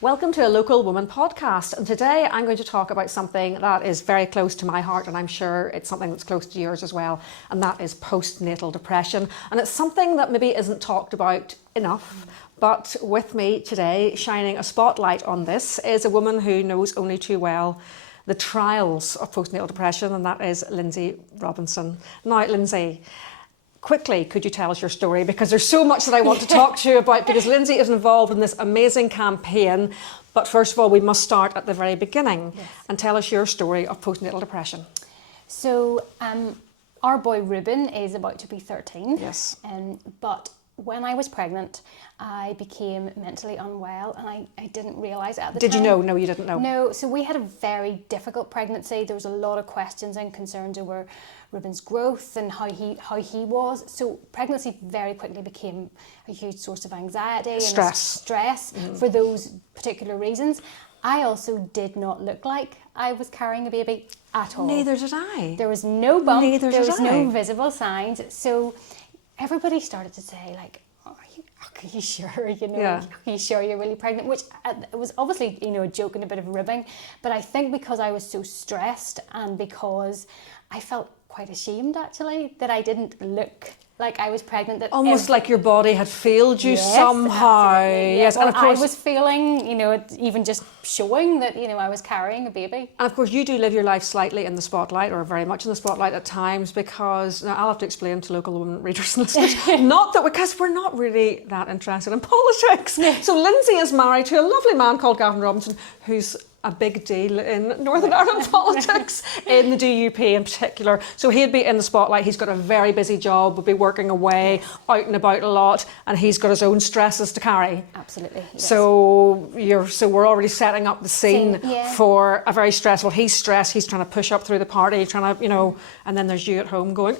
Welcome to a Local Woman podcast, and today I'm going to talk about something that is very close to my heart, and I'm sure it's something that's close to yours as well, and that is postnatal depression. And it's something that maybe isn't talked about enough, but with me today, shining a spotlight on this, is a woman who knows only too well the trials of postnatal depression, and that is Lindsay Robinson. Now, Lindsay, quickly, could you tell us your story? Because there's so much that I want to talk to you about, because Lindsay is involved in this amazing campaign. But first of all, we must start at the very beginning and tell us your story of postnatal depression. So, our boy Ruben is about to be 13. Yes. But when I was pregnant, I became mentally unwell, and I didn't realise it at the time. Did you know? No, you didn't know. No, so we had a very difficult pregnancy. There was a lot of questions and concerns over Ruben's growth and how he was. So pregnancy very quickly became a huge source of anxiety and stress for those particular reasons. I also did not look like I was carrying a baby at all. Neither did I. There was no bump. Neither there did was I. no visible signs. So everybody started to say, like, are you sure? Are you sure you're really pregnant? Which it was obviously, a joke and a bit of ribbing. But I think because I was so stressed and because I felt quite ashamed, actually, that I didn't look like I was pregnant. That almost like your body had failed you somehow. Absolutely. Yes, well, and of course I was feeling, even just showing that, I was carrying a baby. And of course, you do live your life slightly in the spotlight, or very much in the spotlight at times, because now I'll have to explain to Local Women readers and listeners, because we're not really that interested in politics. So Lindsay is married to a lovely man called Gavin Robinson, who's a big deal in Northern Ireland politics, in the DUP in particular. So he'd be in the spotlight. He's got a very busy job, would be working away, out and about a lot, and he's got his own stresses to carry. Absolutely. Yes. So we're already setting up the scene for a very stressful. He's stressed. He's trying to push up through the party, trying to, and then there's you at home going,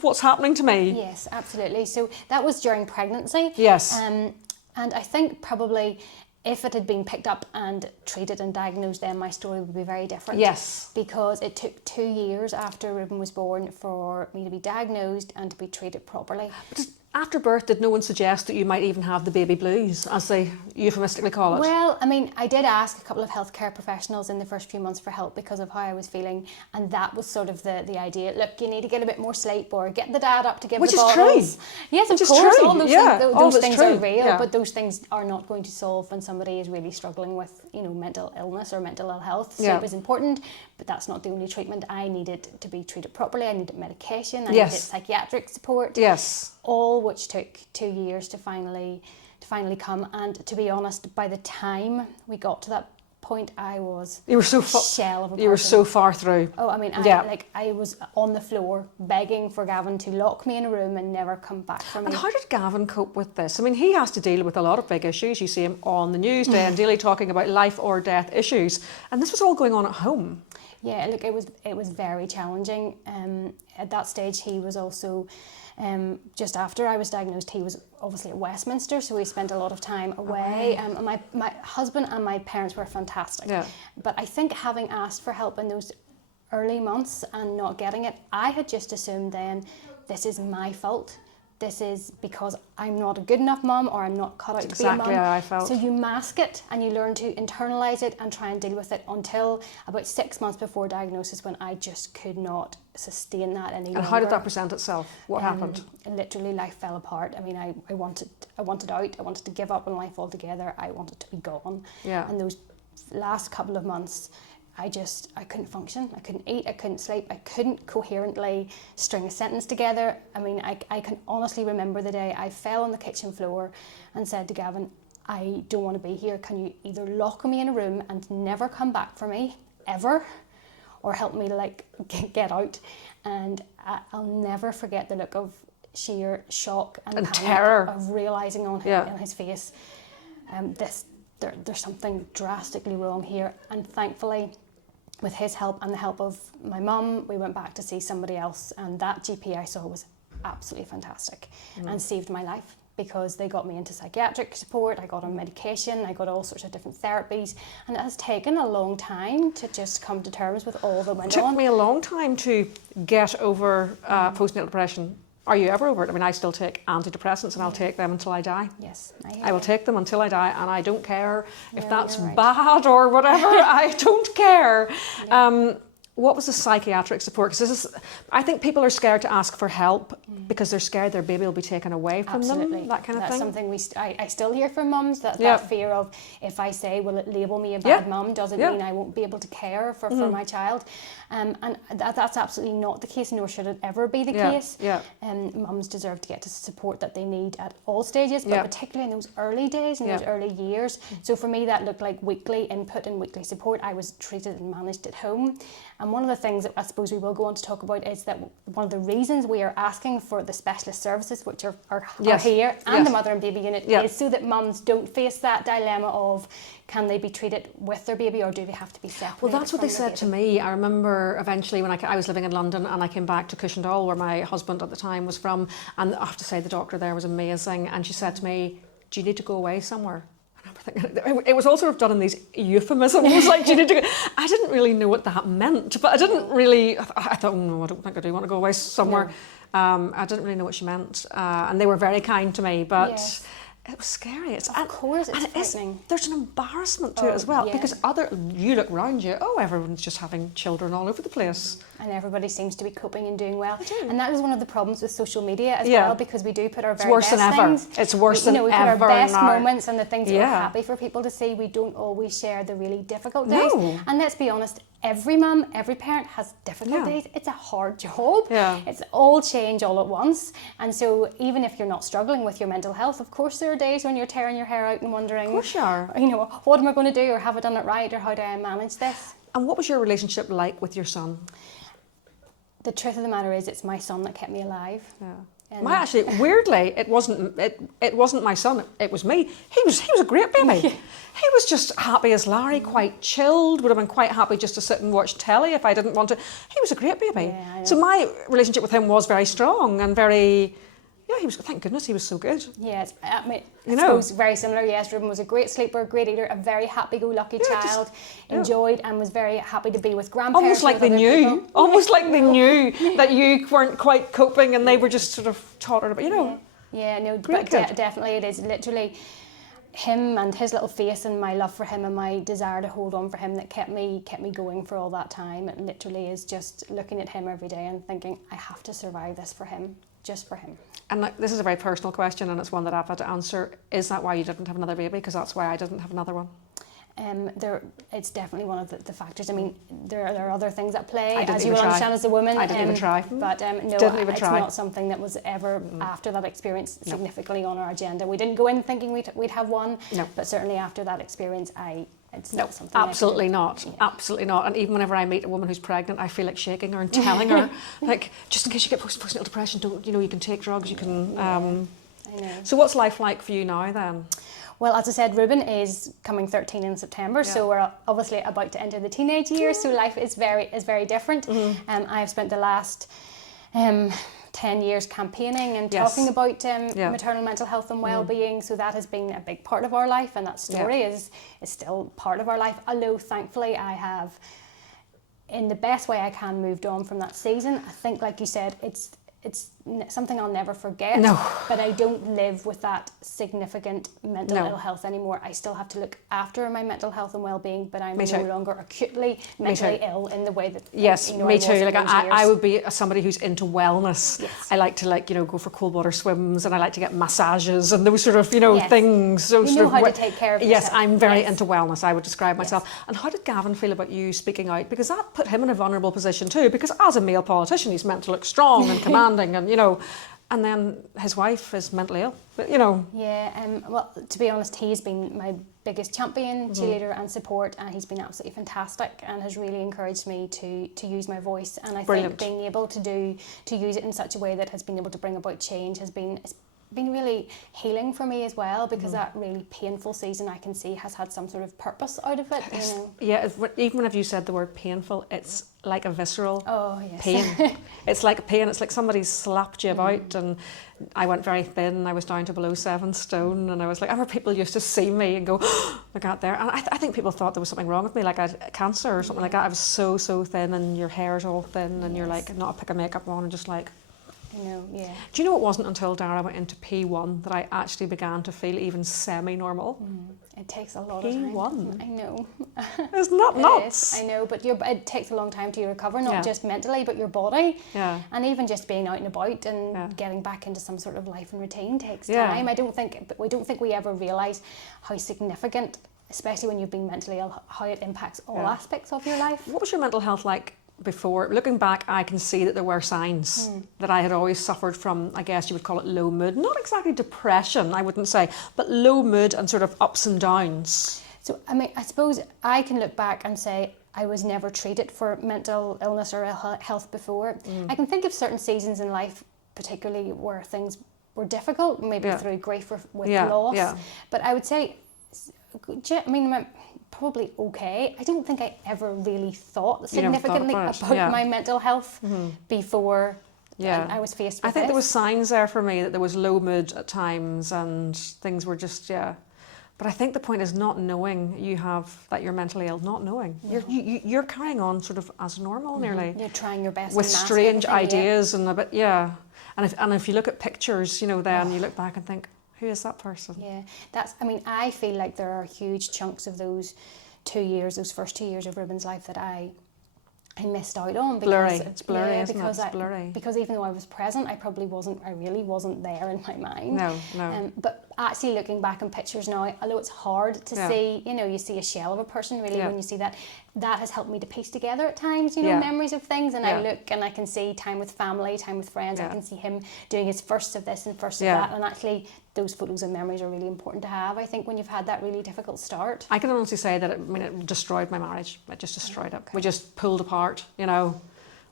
what's happening to me? Yes, absolutely. So that was during pregnancy. Yes. And I think probably, if it had been picked up and treated and diagnosed, then my story would be very different. Yes. Because it took 2 years after Ruben was born for me to be diagnosed and to be treated properly. But after birth, did no one suggest that you might even have the baby blues, as they euphemistically call it? Well, I did ask a couple of healthcare professionals in the first few months for help because of how I was feeling, and that was sort of the idea. Look, you need to get a bit more sleep, or get the dad up to give the bottles. Which is true. Yes, of course. All those things are real, but those things are not going to solve when somebody is really struggling with, mental illness or mental ill health. So it was important, but that's not the only treatment. I needed to be treated properly. I needed medication. I needed psychiatric support. Yes. All which took 2 years to finally come. And to be honest, by the time we got to that point, I was a shell of a person. You were so far through. Oh, I was on the floor begging for Gavin to lock me in a room and never come back from me. And how did Gavin cope with this? He has to deal with a lot of big issues. You see him on the news day and daily talking about life or death issues, and this was all going on at home. Yeah, look, it was very challenging. At that stage, he was also, just after I was diagnosed, he was obviously at Westminster, so we spent a lot of time away. My husband and my parents were fantastic. Yeah. But I think having asked for help in those early months and not getting it, I had just assumed then, this is my fault. This is because I'm not a good enough mum, or I'm not cut out to be a mum. Exactly how I felt. So you mask it and you learn to internalise it and try and deal with it until about 6 months before diagnosis, when I just could not sustain that any longer. And how did that present itself? What happened? Literally, life fell apart. I wanted out. I wanted to give up on life altogether. I wanted to be gone. Yeah. And those last couple of months, I couldn't function. I couldn't eat, I couldn't sleep, I couldn't coherently string a sentence together. I can honestly remember the day I fell on the kitchen floor and said to Gavin, I don't want to be here. Can you either lock me in a room and never come back for me, ever, or help me get out? And I'll never forget the look of sheer shock and terror of realising on his face, there's something drastically wrong here. And thankfully, with his help and the help of my mum, we went back to see somebody else, and that GP I saw was absolutely fantastic and saved my life, because they got me into psychiatric support, I got on medication, I got all sorts of different therapies, and it has taken a long time to just come to terms with all that went on. It took me a long time to get over postnatal depression Are you ever over it? I mean, I still take antidepressants and I'll take them until I die. Yes, I will take them until I die, and I don't care if that's you're right. bad or whatever. I don't care. What was the psychiatric support? Because I think people are scared to ask for help because they're scared their baby will be taken away from them. That kind of That's thing. something I still hear from mums, that fear of, if I say, will it label me a bad mum, does it mean I won't be able to care for my child? And that's absolutely not the case, nor should it ever be the case. Mums deserve to get the support that they need at all stages, but particularly in those early days, in those early years. So for me, that looked like weekly input and weekly support. I was treated and managed at home. And one of the things that I suppose we will go on to talk about is that one of the reasons we are asking for the specialist services, which are here, and the mother and baby unit, is so that mums don't face that dilemma of, can they be treated with their baby or do they have to be separated? Well, that's what they said to me. I remember eventually when I was living in London and I came back to Cushendall, where my husband at the time was from, and I have to say the doctor there was amazing, and she said to me, do you need to go away somewhere? It was all sort of done in these euphemisms, like, you need to go. I didn't really know what that meant, but I didn't really, I thought, no, I don't think I do want to go away somewhere. No. I didn't really know what she meant, and they were very kind to me, but it was scary. Of course, it's frightening. There's an embarrassment to it as well, because you look around you, everyone's just having children all over the place. And everybody seems to be coping and doing well. And that is one of the problems with social media as well, because we do put our very best things. It's worse than ever. We put our best moments and the things that we're happy for people to see. We don't always share the really difficult days. No. And let's be honest, every mum, every parent has difficult days. It's a hard job. It's all change all at once. And so even if you're not struggling with your mental health, of course there are days when you're tearing your hair out and wondering, of course you are. What am I going to do, or have I done it right, or how do I manage this? And what was your relationship like with your son? The truth of the matter is, it's my son that kept me alive. Actually, weirdly, it wasn't my son. It was me. He was a great baby. He was just happy as Larry, quite chilled. Would have been quite happy just to sit and watch telly if I didn't want to. He was a great baby. So my relationship with him was very strong and very. Yeah, he was. Thank goodness he was so good. Yes, I suppose very similar. Yes, Ruben was a great sleeper, a great eater, a very happy-go-lucky child. Enjoyed and was very happy to be with grandparents. Almost like they knew. Almost like they knew that you weren't quite coping, and they were just sort of taught about. Yeah, no, but definitely it is literally him and his little face and my love for him and my desire to hold on for him that kept me going for all that time. It literally is just looking at him every day and thinking, I have to survive this for him, just for him. And this is a very personal question, and it's one that I've had to answer. Is that why you didn't have another baby? Because that's why I didn't have another one. It's definitely one of the factors. I mean, there are other things at play, as you will understand as a woman. I didn't even try. But no, it's not something that was ever, after that experience, significantly on our agenda. We didn't go in thinking we'd have one, but certainly after that experience, it's not something. Absolutely not. Absolutely not. And even whenever I meet a woman who's pregnant, I feel like shaking her and telling her, like, just in case you get postnatal depression, don't you can take drugs, you can. I know. So what's life like for you now then? Well, as I said, Ruben is coming 13 in September, so we're obviously about to enter the teenage years. So life is very different. I've spent the last 10 years campaigning and talking about maternal mental health and well-being, so that has been a big part of our life, and that story is still part of our life, although thankfully I have, in the best way I can, moved on from that season. I think, like you said, it's something I'll never forget, but I don't live with that significant mental ill health anymore. I still have to look after my mental health and well-being, but I'm no longer acutely mentally ill in the way that me too. Like I would be somebody who's into wellness. I like to go for cold water swims, and I like to get massages and those sort of things. So you know how to take care of yourself. Yes, I'm very into wellness, I would describe myself. And how did Gavin feel about you speaking out? Because that put him in a vulnerable position too, because as a male politician he's meant to look strong and commanding and then his wife is mentally ill, but well, to be honest, he's been my biggest champion, cheerleader and support, and he's been absolutely fantastic and has really encouraged me to use my voice. And I think being able to use it in such a way that has been able to bring about change has been really healing for me as well, because that really painful season I can see has had some sort of purpose out of it. Yeah, even whenever you said the word painful, it's like a visceral pain. It's like pain. It's like somebody slapped you about, and I went very thin. I was down to below 7 stone, and I was like, I remember people used to see me and go, oh, I got there. And I think people thought there was something wrong with me, like I had cancer or something like that. I was so thin, and your hair's all thin, and you're like not a pick of makeup on, and just like, I know, yeah. Do you know it wasn't until Dara went into P1 that I actually began to feel even semi-normal? It takes a lot of time. P1? I know. Isn't that nuts? I know, but it takes a long time to recover, not Yeah. just mentally, but your body. Yeah. And even just being out and about and Yeah. getting back into some sort of life and routine takes Yeah. time. I don't think we ever realise how significant, especially when you've been mentally ill, how it impacts all Yeah. aspects of your life. What was your mental health like before? Looking back, I can see that there were signs that I had always suffered from, I guess you would call it low mood. Not exactly depression, I wouldn't say, but low mood and sort of ups and downs. So, I mean, I suppose I can look back and say I was never treated for mental illness or ill health before. I can think of certain seasons in life, particularly where things were difficult, maybe Yeah. through grief or with Yeah, loss. yeah. But I would say, I mean, I'm probably okay. I don't think I ever really thought You never thought significantly about it, about yeah. my mental health before Yeah. I was faced with I think this. there was signs there for me that there was low mood at times and things were just, yeah. But I think the point is not knowing that you're mentally ill, not knowing. You're carrying on sort of as normal nearly. You're trying your best With to mask strange everything, yeah. ideas and a bit, yeah. And if you look at pictures, then you look back and think, who is that person? Yeah, I feel like there are huge chunks of those first 2 years of Ruben's life that I missed out on. Blurry. It's blurry, isn't it? Because It's blurry. Because even though I was present, I really wasn't there in my mind. No. But actually looking back on pictures now, although it's hard to Yeah. see, you see a shell of a person really Yeah. when you see that has helped me to piece together at times, Yeah. memories of things. And I Yeah. look and I can see time with family, time with friends. I Yeah. can see him doing his first of this and first Yeah. of that. And actually those photos and memories are really important to have, I think, when you've had that really difficult start. I can honestly say that it destroyed my marriage. It just destroyed it. We just pulled apart,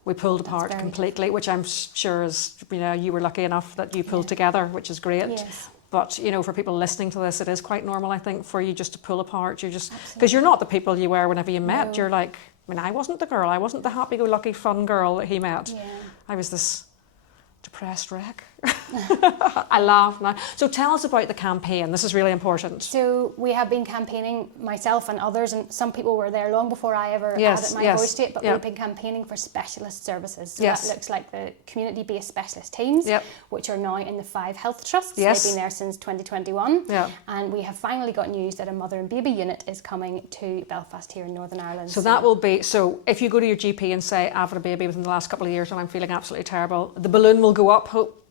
We pulled apart very completely, which I'm sure is, you were lucky enough that you pulled together, which is great. Yes. But, for people listening to this, it is quite normal, I think, for you just to pull apart. Because you're not the people you were whenever you met. No. You're like, I wasn't the girl. I wasn't the happy-go-lucky fun girl that he met. Yeah. I was this depressed wreck. I laugh now. So tell us about the campaign. This is really important. So we have been campaigning, myself and others, and some people were there long before I ever Yes, added my yes, voice to it, but yeah. we've been campaigning for specialist services. So Yes. that looks like the community-based specialist teams, Yep. which are now in the 5 health trusts. Yes. They've been there since 2021. Yeah. And we have finally got news that a mother and baby unit is coming to Belfast here in Northern Ireland. So that will be, so if you go to your GP and say, I've had a baby within the last couple of years and I'm feeling absolutely terrible, the balloon will go up,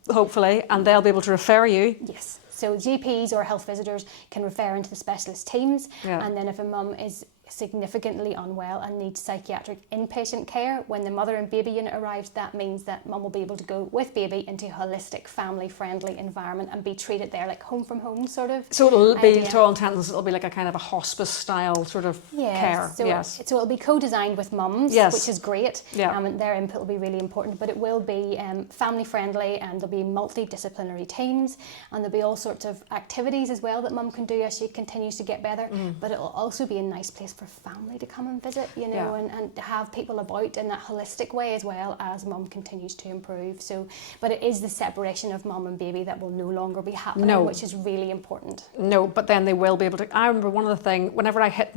hopefully, and they'll be able to refer you. Yes. So GPs or health visitors can refer into the specialist teams, Yeah. and then if a mum is significantly unwell and needs psychiatric inpatient care, when the mother and baby unit arrives, that means that mum will be able to go with baby into a holistic, family-friendly environment and be treated there like home from home sort of. So it'll be, idea. to all intents, it'll be like a kind of a hospice style sort of care. So Yes. So it'll be co-designed with mums, Yes. which is great. Yeah. And their input will be really important. But it will be family friendly, and there'll be multidisciplinary teams, and there'll be all sorts of activities as well that mum can do as she continues to get better. But it'll also be a nice place for family to come and visit, Yeah. and to have people about in that holistic way as well as mum continues to improve. So, but it is the separation of mum and baby that will no longer be happening, No. which is really important. No, but then they will be able to. I remember one of the things, whenever I hit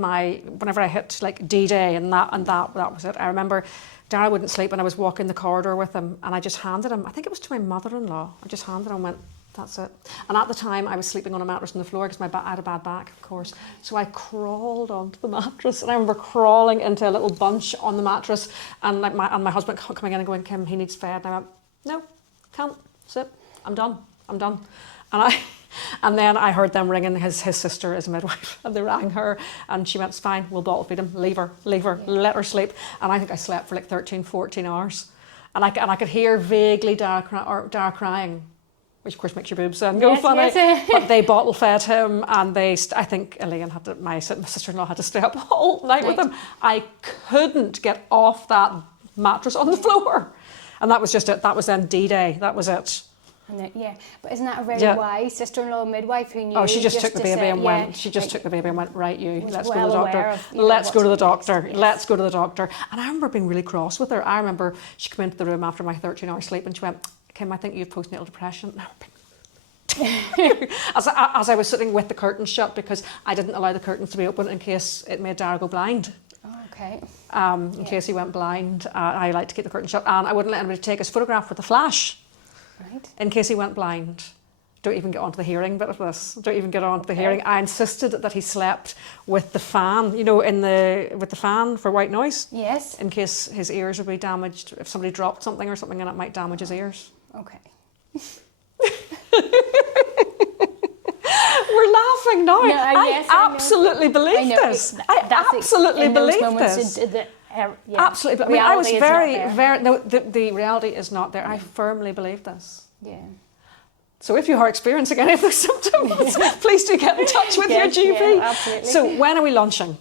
like D-Day and that was it. I remember Dara wouldn't sleep and I was walking the corridor with him and I just handed him, I think it was to my mother-in-law, I just handed him and went, that's it. And at the time I was sleeping on a mattress on the floor because I had a bad back, of course. So I crawled onto the mattress and I remember crawling into a little bunch on the mattress and my husband coming in and going, Kim, he needs fed. And I went, no, can't sit, I'm done. And then I heard them ringing his sister is a midwife, and they rang her, and she went, it's fine, we'll bottle feed him, leave her, let her sleep. And I think I slept for like 13, 14 hours. And I could hear vaguely Dara crying, which of course makes your boobs go Yes, funny. yes. But they bottle fed him, and I think Elaine my sister-in-law had to stay up all night with him. I couldn't get off that mattress on the floor. And that was just it. That was then D-Day. That was it. But isn't that a very Yeah. wise sister-in-law midwife who knew? Oh, she just took the to baby say, and went. She just like, took the baby and went. Right, you. was Let's go to well the doctor. aware of, Let's go to the what's doctor. next. Yes. Let's go to the doctor. And I remember being really cross with her. I remember she came into the room after my 13-hour sleep and she went, Kim, I think you have postnatal depression. as I was sitting with the curtains shut because I didn't allow the curtains to be open in case it made Dara go blind. Oh, okay. In case he went blind, I like to keep the curtains shut, and I wouldn't let anybody take his photograph with a flash. Right. in case he went blind. Don't even get onto the hearing bit of this. Don't even get onto the hearing. I insisted that he slept with the fan, with the fan for white noise. Yes. In case his ears would be damaged, if somebody dropped something or something and it might damage his ears. Okay. We're laughing now. No, I absolutely believe this. I absolutely believe this. Absolutely. But I mean, I was very. No, the reality is not there. I firmly believe this. Yeah. So if you are experiencing any of those symptoms, please do get in touch with your GP. Yeah, absolutely. So when are we launching?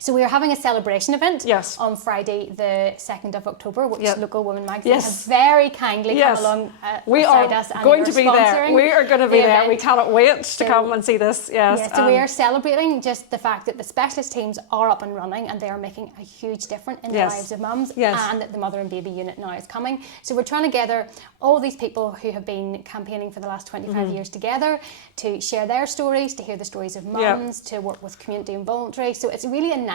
So we are having a celebration event Yes. on Friday the 2nd of October, which Yep. Local Women Magazine Yes. have very kindly Yes. come along we are us and going are to be sponsoring there. We are going to be the there. event. We cannot wait to come and see this. Yes. Yeah, so we are celebrating just the fact that the specialist teams are up and running and they are making a huge difference in the Yes. lives of mums, Yes. and that the mother and baby unit now is coming. So we're trying to gather all these people who have been campaigning for the last 25 years together to share their stories, to hear the stories of mums, to work with community and voluntary. So it's really a nice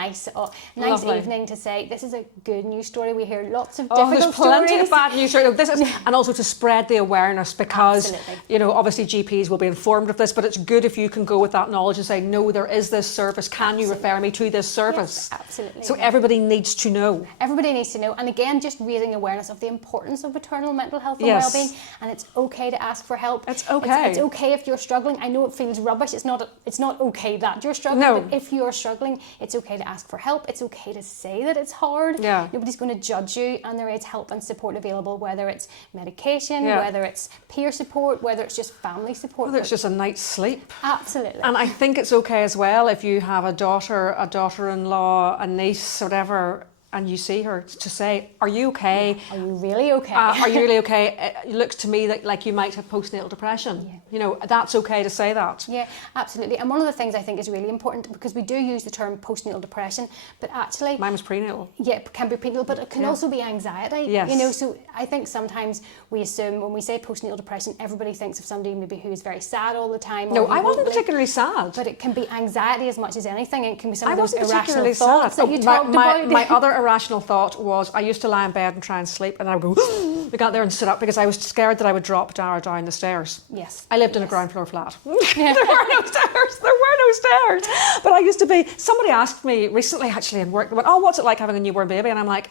Lovely. evening to say this is a good news story. We hear lots of Oh, difficult there's plenty stories. of bad news. This is, and also to spread the awareness because, Absolutely. Obviously GPs will be informed of this, but it's good if you can go with that knowledge and say, no, there is this service. Can you refer me to this service? Yes, absolutely. So everybody needs to know. Everybody needs to know. And again, just raising awareness of the importance of maternal mental health and Yes. well-being. And it's okay to ask for help. It's okay. It's okay if you're struggling. I know it feels rubbish. It's not okay that you're struggling. No. But if you're struggling, it's okay to ask for help. It's okay to say that it's hard. Yeah. Nobody's going to judge you, and there is help and support available, whether it's medication, Yeah. whether it's peer support, whether it's just family support. Whether it's just a night's sleep. Absolutely. And I think it's okay as well if you have a daughter-in-law, a niece, whatever, and you see her, to say, are you okay? Are you really okay? Are you really okay? It looks to me like you might have postnatal depression. Yeah. That's okay to say that. Yeah, absolutely. And one of the things I think is really important, because we do use the term postnatal depression, but actually... Mine was prenatal. Yeah, it can be prenatal, but it can also be anxiety. Yes. So I think sometimes we assume when we say postnatal depression, everybody thinks of somebody maybe who is very sad all the time. No, or I wasn't particularly sad. But it can be anxiety as much as anything. It can be some I of those wasn't irrational particularly thoughts sad. that you talked about. My other irrational thought was I used to lie in bed and try and sleep, and I would go, we got there and sit up because I was scared that I would drop Dara down the stairs. Yes. I lived in a ground floor flat. There were no stairs. But I used to be, somebody asked me recently actually in work, they went, oh, what's it like having a newborn baby? And I'm like,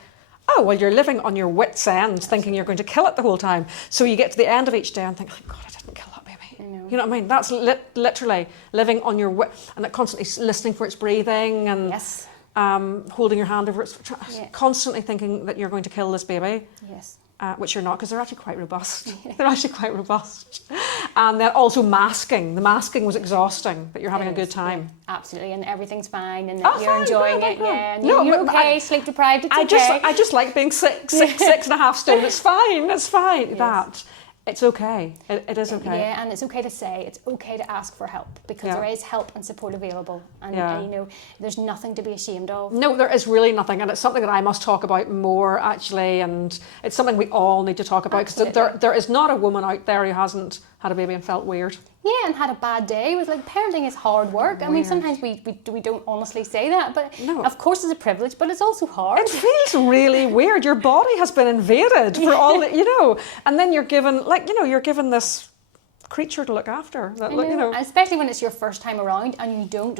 oh, well, you're living on your wits' end thinking you're going to kill it the whole time. So you get to the end of each day and think, God, I didn't kill that baby. You know what I mean? That's literally living on your wit, and constantly listening for its breathing and holding your hand over its, constantly thinking that you're going to kill this baby. Yes. Which you're not, because they're actually quite robust. They're actually quite robust. And then also masking. The masking was exhausting, but you're having a good time. Yeah, absolutely, and everything's fine, and that you're enjoying it. Yeah, and no, you're okay, sleep deprived, it's okay. I just like being 6.5 stone. It's fine. It's fine. Yes. It's okay. It is okay. Yeah, and it's okay to say, it's okay to ask for help, because there is help and support available. And, there's nothing to be ashamed of. No, there is really nothing. And it's something that I must talk about more, actually. And it's something we all need to talk about, because there is not a woman out there who hasn't had a baby and felt weird. Yeah, and had a bad day. It was like, parenting is hard work. I mean, sometimes we don't honestly say that, but of course it's a privilege, but it's also hard. It feels really weird. Your body has been invaded for all that, and then you're given, you're given this creature to look after. Especially when it's your first time around and you don't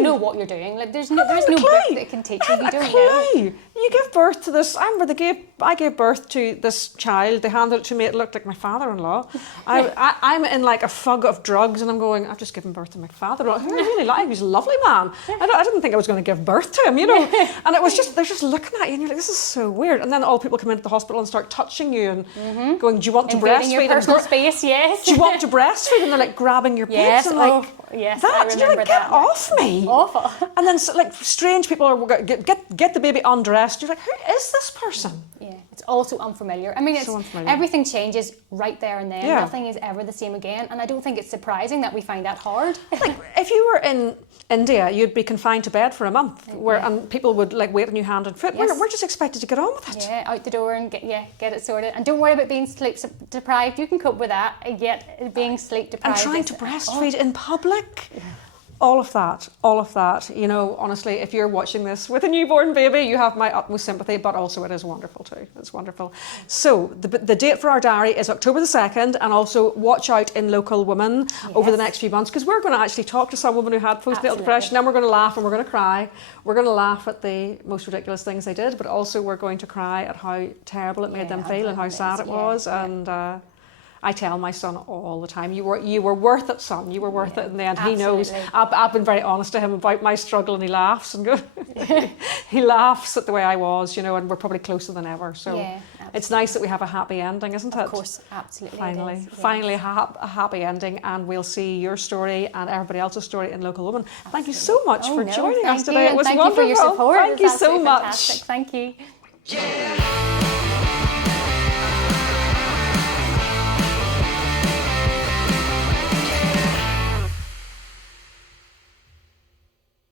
know what you're doing. Like there's no book that can teach you. You don't know. You give birth to this. I remember I gave birth to this child. They handed it to me. It looked like my father-in-law. I'm in like a fug of drugs, and I'm going, I've just given birth to my father-in-law, who I really like. He was a lovely man. I didn't think I was going to give birth to him, And it was just, they're just looking at you, and you're like, this is so weird. And then all people come into the hospital and start touching you and going, do you want to breastfeed? Your personal space, yes. Do you want to breastfeed? And they're like grabbing your boobs. Yes, and like, yes, that, I remember you're like, get off me. Awful. And then like strange people are get the baby undressed. You're like, who is this person? Yeah, it's also unfamiliar. I mean, everything changes right there and then. Yeah. Nothing is ever the same again, and I don't think it's surprising that we find that hard. Like if you were in India, you'd be confined to bed for a month, and people would like wait on you hand and foot. Yes. We're just expected to get on with it. Yeah, out the door and get it sorted. And don't worry about being sleep deprived. You can cope with that. Yet being sleep deprived. And trying to breastfeed in public. all of that, you know, honestly, if you're watching this with a newborn baby, you have my utmost sympathy, but also it is wonderful too. It's wonderful. So the date for our diary is October the 2nd, and also watch out in Local Women over the next few months, because we're going to actually talk to some women who had postnatal depression, and we're going to laugh and we're going to cry. We're going to laugh at the most ridiculous things they did, but also we're going to cry at how terrible it made them feel and how sad it was. And I tell my son all the time, you were worth it, son. You were worth it in the end. Absolutely. He knows. I've been very honest to him about my struggle, and he laughs and he laughs at the way I was, you know, and we're probably closer than ever. So it's nice that we have a happy ending, isn't it? Of course, absolutely. Finally a happy ending, and we'll see your story and everybody else's story in Local Woman. Absolutely. Thank you so much for joining us today. It was wonderful. Thank you for your support. Thank you so much. Fantastic. Thank you.